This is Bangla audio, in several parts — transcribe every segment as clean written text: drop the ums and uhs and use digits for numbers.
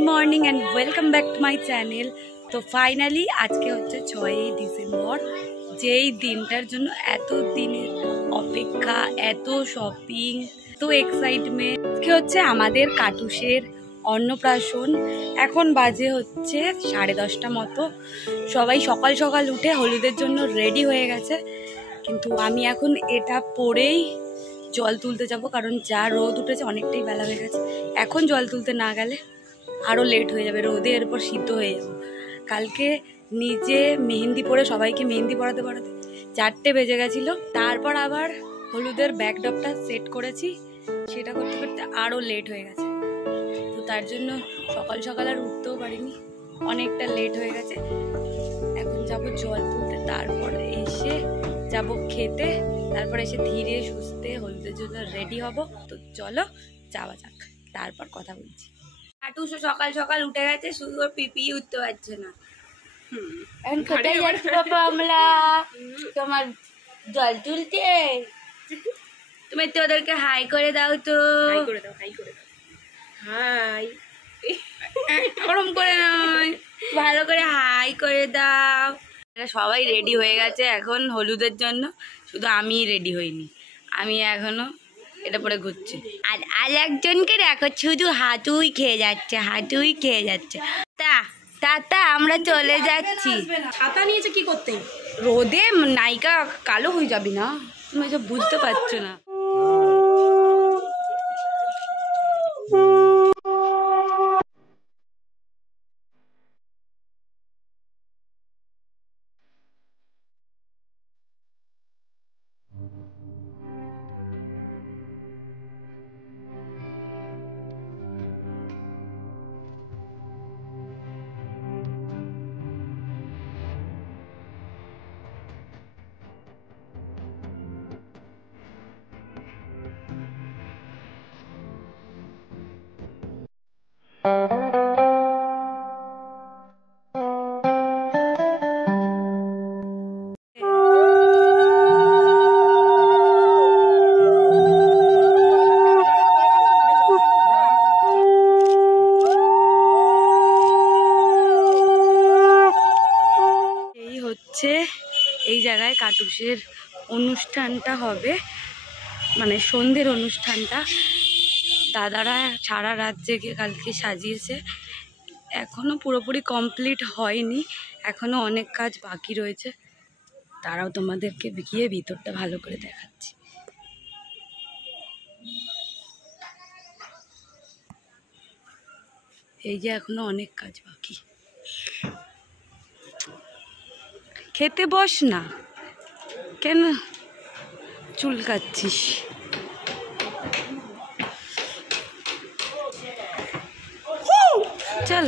Morning and welcome back to my channel. तो फाइनली आज के होच्छे 6 डिसेम्बर, যেই দিনটার জন্য এত দিনের অপেক্ষা, এত শপিং, এত এক্সাইটমেন্ট। আজকে হচ্ছে আমাদের কাটুসের অন্নপ্রাশন। এখন বাজে হচ্ছে 10:30 মতো। সবাই সকাল সকাল উঠে হলুদের জন্য রেডি হয়ে গেছে, কিন্তু আমি এখন এটা পরেই জল তুলতে যাব, কারণ যা রোদ উঠেছে অনেকটাই বেলা হয়ে গেছে। এখন জল তুলতে না গেলে আরও লেট হয়ে যাবে, রোদে এরপর সিদ্ধ হয়ে যাবো। কালকে নিজে মেহেন্দি পরে সবাইকে মেহেন্দি পরাতে পরাতে 4টে বেজে গেছিলো। তারপর আবার হলুদের ব্যাকড্রপটা সেট করেছি, সেটা করতে করতে আরও লেট হয়ে গেছে। তো তার জন্য সকাল সকাল আর উঠতেও পারিনি, অনেকটা লেট হয়ে গেছে। এখন যাব জল তুলতে, তারপর এসে যাব খেতে, তারপর এসে ধীরে সুস্থে হলুদের জন্য রেডি হব। তো চলো যাওয়া যাক, তারপর কথা বলছি। কাটুসও সকাল সকাল উঠে গেছে, শুধু ওর পিপি উঠতে পারছে না। এখন কোথায় যাচ্ছি বাবা আমরা? তোমার জল তুলতে। তুমি তো ওদেরকে হাই করে দাও, তো হাই করে দাও, হাই করে দাও, হাই। গরম করে নয়, ভালো করে হাই করে দাও। সবাই রেডি হয়ে গেছে এখন হলুদের জন্য, শুধু আমি রেডি হইনি। আমি এখনো এটা পরে ঘুরছি। আর একজনকে দেখো শুধু হাতুই খেয়ে যাচ্ছে, হাতুই খেয়ে যাচ্ছে। তা আমরা চলে যাচ্ছি। ছাতা নিয়েছে কি করতে? রোদে নায়িকা কালো হয়ে যাবি না, তুমি এসব বুঝতে পারছো না। এই জায়গায় কাটুসের অনুষ্ঠানটা হবে, মানে সন্ধ্যের অনুষ্ঠানটা। দাদারা সারা রাত জেগে কালকে সাজিয়েছে, এখনো পুরোপুরি কমপ্লিট হয়নি, এখনো অনেক কাজ বাকি রয়েছে। তারাও তোমাদেরকে গিয়ে ভিতরটা ভালো করে দেখাচ্ছি। এই যে এখনো অনেক কাজ বাকি। খেতে বস না, কেন চুলকাচ্ছিস? চল।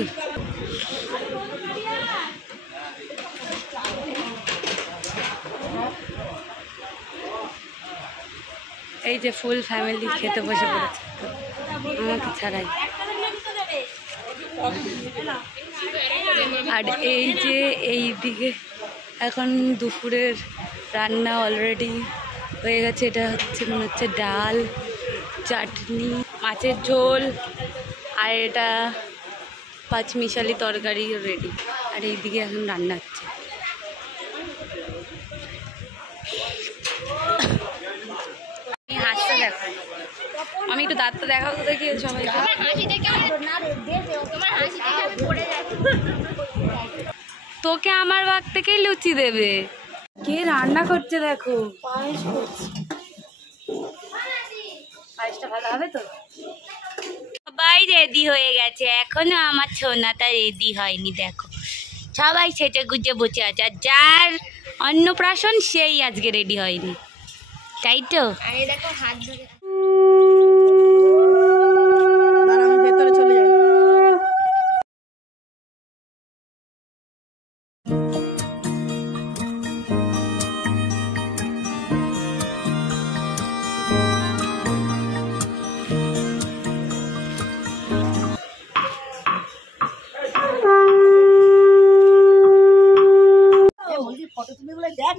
এই যে ফুল ফ্যামিলি খেতে বসে পড়েছে, আমাকে ছাড়াই। আর এই যে এই দিকে এখন দুপুরের রান্না অলরেডি হয়ে গেছে। এটা হচ্ছে মনে হচ্ছে ডাল, চাটনি, মাছের ঝোল, আর এটা পাঁচমিশালি তরকারি রেডি। আর এইদিকে এখন রান্না হচ্ছে। আমি হাসতে দেখো, আমি একটু দাঁতটা দেখাও তো দেখি সবাইকে। তোকে আমার বাগ থেকেই লুচি দেবে। কে রান্না করছে দেখো, পায়েস করছে। পায়েসটা ভালো হবে তো? সবাই রেডি হয়ে গেছে, এখনো আমার সোনাটা রেডি হয়নি। দেখো সবাই সেটে গুজে বসে আছে, আর যার অন্নপ্রাশন সেই আজকে রেডি হয়নি, তাই তো? আরে দেখো হাত ধরে ভেতরে চলে যায়।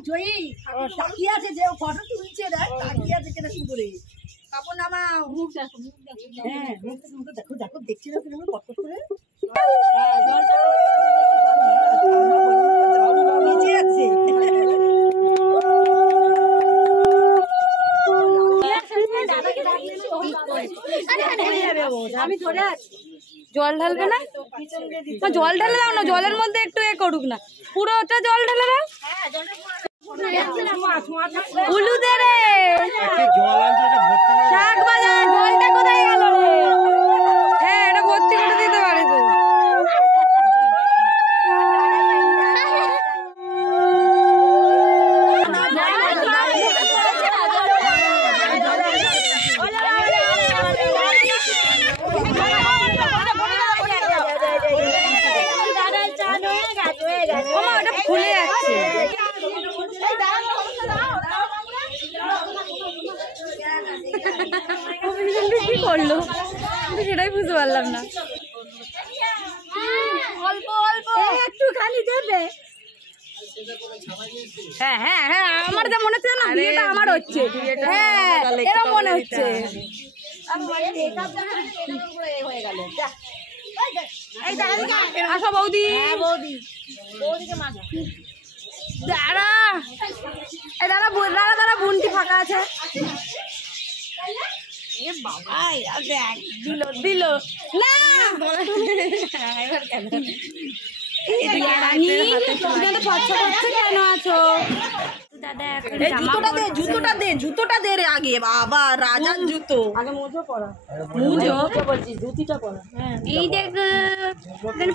জয়ী তাকিয়ে আছে যে ফটো তুলছে দেখ তাকিয়ে আছে কেন সুন্দরে কাপড় নামাও মুখ দেখো হ্যাঁ মুখ দেখো দেখো দেখছি না কিরকম কটকট করে হ্যাঁ জলটা নিচে আছে আমি ধরে আছি জল ঢালবে না জল ঢালে দাও না জলের মধ্যে একটু এ করুক না পুরো ওটা জল ঢালে দাও উলু দে রে শাক বাজার জলটা কোথায় গেল রে হ্যাঁ এটা ভর্তি করে দিতে পারে তো খুলে যাচ্ছে কি করলো সেটাই বুঝতে পারলাম না অল্প অল্প একটুখানি দেবে হ্যাঁ হ্যাঁ হ্যাঁ আমার যা মনে হচ্ছে না বিয়েটা আমার হচ্ছে হ্যাঁ এরকম মনে হচ্ছে আসো বৌদি দাঁড়া দাঁড়া দাঁড়া দাঁড়া বোনটি ফাঁকা আছে দিল দিল না কেন আছো জুতোটা দে রে আগে বাবা রাজার জুতো আগে মোজো পরা বলছি জুতিটা পরা এই দেখ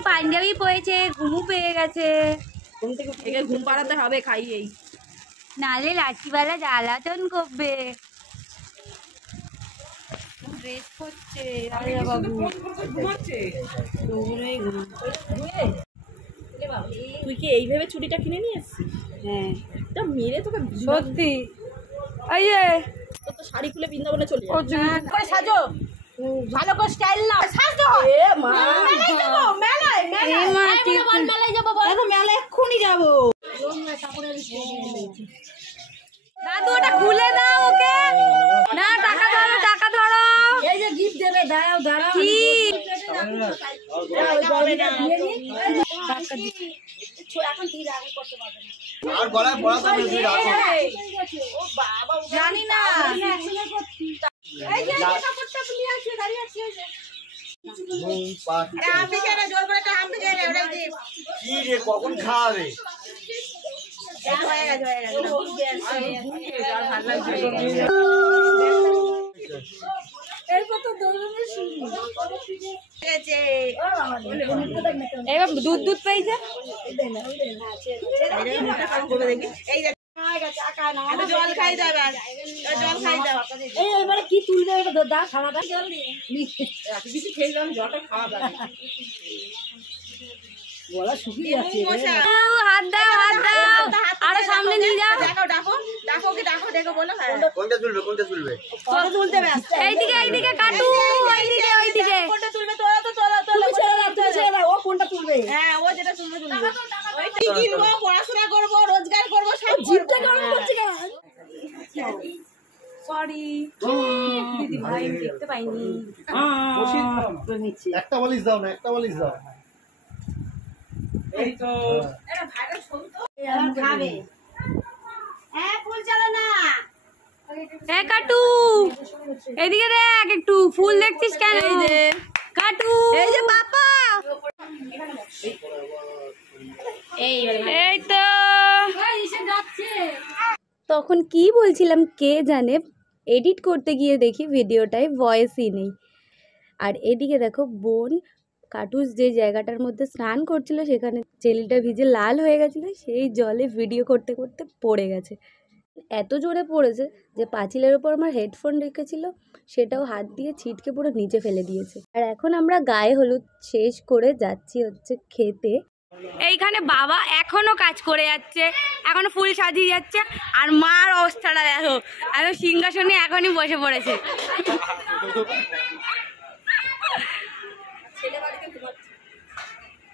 পাঞ্জাবি পরেছে ঘুমু পেয়ে গেছে ঘুম থেকে ঘুম পাড়াতে হবে খাইয়েই নালে লাঠিওয়ালা জ্বালাতন করবে ড্রেস করছে তুই কি এইভাবে চুড়িটা কিনে নিয়ে এসছিস হ্যাঁ এটা মেরে তোকে সত্যি এই যে তো শাড়ি খুলে বৃন্দাবনে চলে যাবে সাজো ভালো করে স্টাইল নাও সাজো এ মা মেলায় যাবো এখন মেলায় এক্ষুনি যাবো দাদু ওটা খুলে দাও ওকে না টাকা ধরো টাকা ধরো এই যে গিফট দেবে দাঁড়াও দাঁড়াও কি এখন ঠিক আগে করতে পারবে না আর গলায় পড়া তো বেশি রাখো ও বাবা জানি না এই যে কাপড়টা তুলে আছে দাঁড়িয়ে আছে নুন পাট আপনি কেন জোর করে একটা হাম দিয়ে রে ওটাই দি কি রে কখন খাওয়াবে হয়ে গেছে এরপর তো দৌড়ানো শুরু হয়েছে এবার দুধ দুধ পেয়েছে জল খাই যাবে জল খাই যাবে এই এবারে কি তুলবে এটা দা খাওয়াটা জল দিয়ে কিছু খেয়ে যাবে জলটা খাওয়া যাবে গলা শুকিয়ে যাচ্ছে হাত দাও আরো সামনে নিয়ে যাও দেখো ডাকো কি ডাকো দেখো বলো কোনটা তুলবে ফটো তুলতে ব্যস্ত এইদিকে কাটু ওইদিকে কোনটা তুলবে তোলা ছেড়ে দাও ও কোনটা তুলবে হ্যাঁ ও যেটা তুলবে ওইটা কিনবো পড়াশোনা করব রোজগার করব সব জিপটা গরম করছে কেন সরি দিদি ভাই দেখতে পাইনি একটা বালিশ দাও না একটা বালিশ দাও এই তো এটা ভাইরাল ছবি তো খাবে ফুল চলো না এ কাটু এদিকে দেখ একটু ফুল দেখছিস কেন এই যে কাটু এই যে পাপা এই তো তখন কি বলছিলাম কে জানে এডিট করতে গিয়ে দেখি ভিডিওটায় ভয়েসই নেই আর এদিকে দেখো বোন কাটুস যে জায়গাটার মধ্যে স্নান করছিল সেখানে চেলিটা ভিজে লাল হয়ে গেছিলো সেই জলে ভিডিও করতে করতে পড়ে গেছে এত জোরে পড়েছে যে পাঁচিলের ওপর আমার হেডফোন রেখেছিল সেটাও হাত দিয়ে ছিটকে পুরো নিচে ফেলে দিয়েছে আর এখন আমরা গায়ে হলুদ শেষ করে যাচ্ছি হচ্ছে খেতে এইখানে বাবা এখনো কাজ করে যাচ্ছে এখনো ফুল সাজিয়ে যাচ্ছে আর মার অবস্থাটা দেখো একদম সিংহাসনে এখনই বসে পড়েছে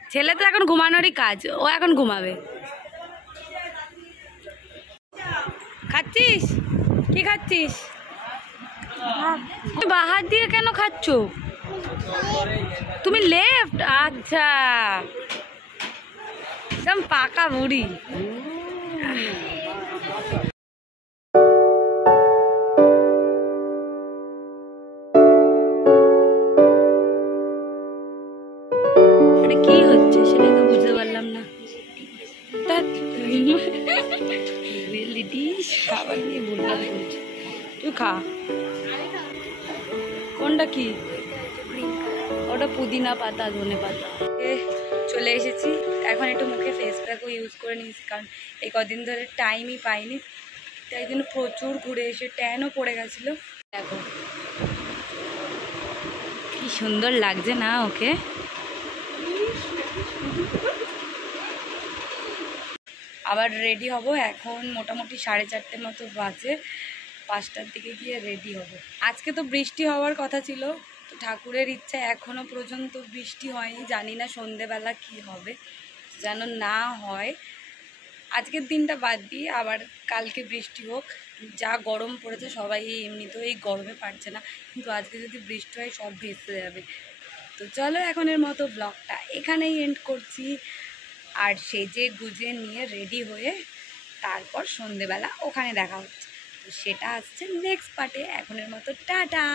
ছেলে তো এখন ঘুমানোরই কাজ ও এখন ঘুমাবে খাচ্ছিস? কি খাচ্ছিস? বাহার দিয়ে কেন খাচ্ছ? তুমি লেফট? আচ্ছা, একদম পাকা বুড়ি। এটা কি হচ্ছে সেটা তো বুঝতে পারলাম না। খাবার নিয়ে বললাম বলছি, তুই খা। কোনটা কি? ওটা পুদিনা পাতা, ধনে পাতা। চলে এসেছি, এখন একটু মুখে ফেস প্যাকও ইউজ করে নিয়েছি, কারণ এই কদিন ধরে টাইমই পাইনি, তাই জন্য প্রচুর ঘুরে এসে ট্যানও পড়ে গেছিলো। দেখো কি সুন্দর লাগছে না ওকে। আবার রেডি হব, এখন মোটামুটি 4:30 মতো বাজে, 5টার দিকে গিয়ে রেডি হব। আজকে তো বৃষ্টি হওয়ার কথা ছিল, তো ঠাকুরের ইচ্ছা এখনও পর্যন্ত বৃষ্টি হয়নি, জানি না সন্ধেবেলা কি হবে, যেন না হয়। আজকের দিনটা বাদ দিয়ে আবার কালকে বৃষ্টি হোক। যা গরম পড়েছে, সবাই এমনিতেও এই গরমে পারছে না, কিন্তু আজকে যদি বৃষ্টি হয় সব ভেসে যাবে। তো চলো এখনের মতো ব্লগটা এখানেই এন্ড করছি। আর সেজে গুজে নিয়ে রেডি হয়ে তারপর সন্ধেবেলা ওখানে দেখা হচ্ছে, তো সেটা আসছে নেক্সট পার্টে। এখনের মতো টাটা।